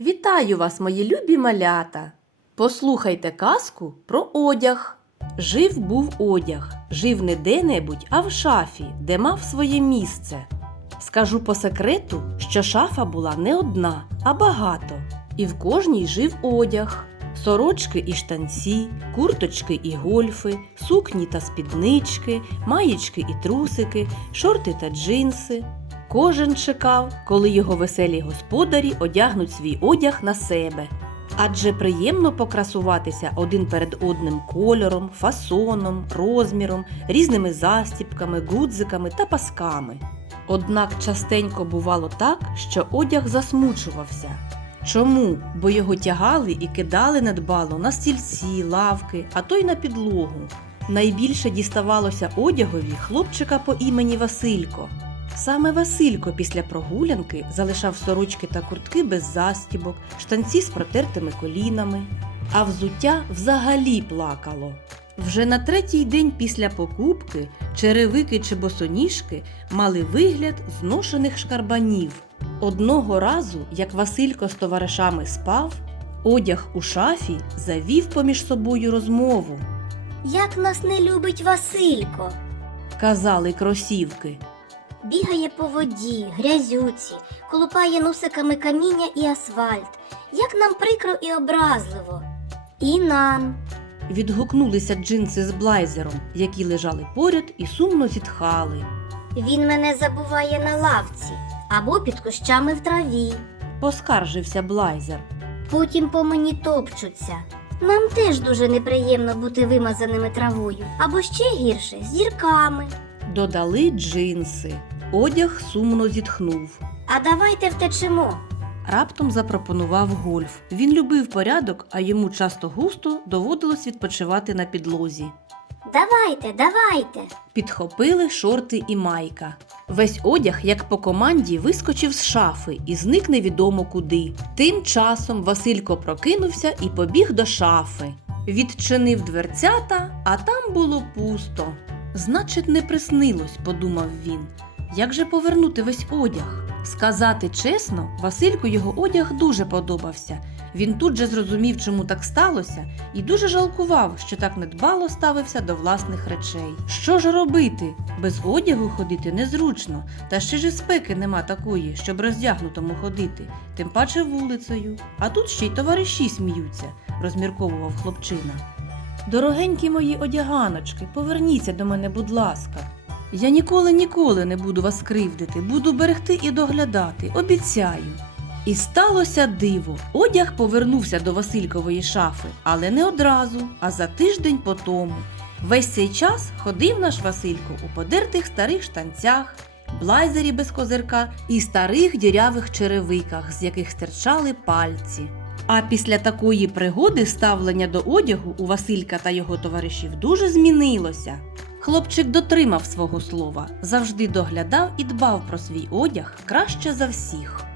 Вітаю вас, мої любі малята! Послухайте казку про одяг. Жив був одяг, жив не де-небудь, а в шафі, де мав своє місце. Скажу по секрету, що шафа була не одна, а багато, і в кожній жив одяг. Сорочки і штанці, курточки і гольфи, сукні та спіднички, маєчки і трусики, шорти та джинси. Кожен чекав, коли його веселі господарі одягнуть свій одяг на себе. Адже приємно покрасуватися один перед одним кольором, фасоном, розміром, різними застіпками, гудзиками та пасками. Однак частенько бувало так, що одяг засмучувався. Чому? Бо його тягали і кидали недбало на стільці, лавки, а то й на підлогу. Найбільше діставалося одягові хлопчика по імені Василько. Саме Василько після прогулянки залишав сорочки та куртки без застібок, штанці з протертими колінами, а взуття взагалі плакало. Вже на третій день після покупки черевики чи босоніжки мали вигляд зношених шкарбанів. Одного разу, як Василько з товаришами спав, одяг у шафі завів поміж собою розмову. Як нас не любить Василько. Казали кросівки. Бігає по воді, грязюці, колупає носиками каміння і асфальт. Як нам прикро і образливо. І нам. Відгукнулися джинси з блайзером, які лежали поряд і сумно зітхали. Він мене забуває на лавці або під кущами в траві. Поскаржився блайзер. Потім по мені топчуться. Нам теж дуже неприємно бути вимазаними травою, або ще гірше зірками. Додали джинси. Одяг сумно зітхнув. А давайте втечемо. Раптом запропонував гольф. Він любив порядок, а йому часто густо доводилось відпочивати на підлозі. Давайте, давайте. Підхопили шорти і майка. Весь одяг, як по команді, вискочив з шафи і зник невідомо куди. Тим часом Василько прокинувся і побіг до шафи. Відчинив дверцята, а там було пусто. Значить, не приснилось, подумав він. Як же повернути весь одяг? Сказати чесно, Васильку його одяг дуже подобався. Він тут же зрозумів, чому так сталося, і дуже жалкував, що так недбало ставився до власних речей. Що ж робити? Без одягу ходити незручно, та ще ж і спеки нема такої, щоб роздягнутому ходити, тим паче вулицею. А тут ще й товариші сміються, розмірковував хлопчина. Дорогенькі мої одяганочки, поверніться до мене, будь ласка. Я ніколи ніколи не буду вас кривдити, буду берегти і доглядати, обіцяю. І сталося диво. Одяг повернувся до Василькової шафи, але не одразу, а за тиждень по тому. Весь цей час ходив наш Василько у подертих старих штанцях, блайзері без козирка і старих дірявих черевиках, з яких стирчали пальці. А після такої пригоди ставлення до одягу у Василька та його товаришів дуже змінилося. Хлопчик дотримав свого слова, завжди доглядав і дбав про свій одяг краще за всіх.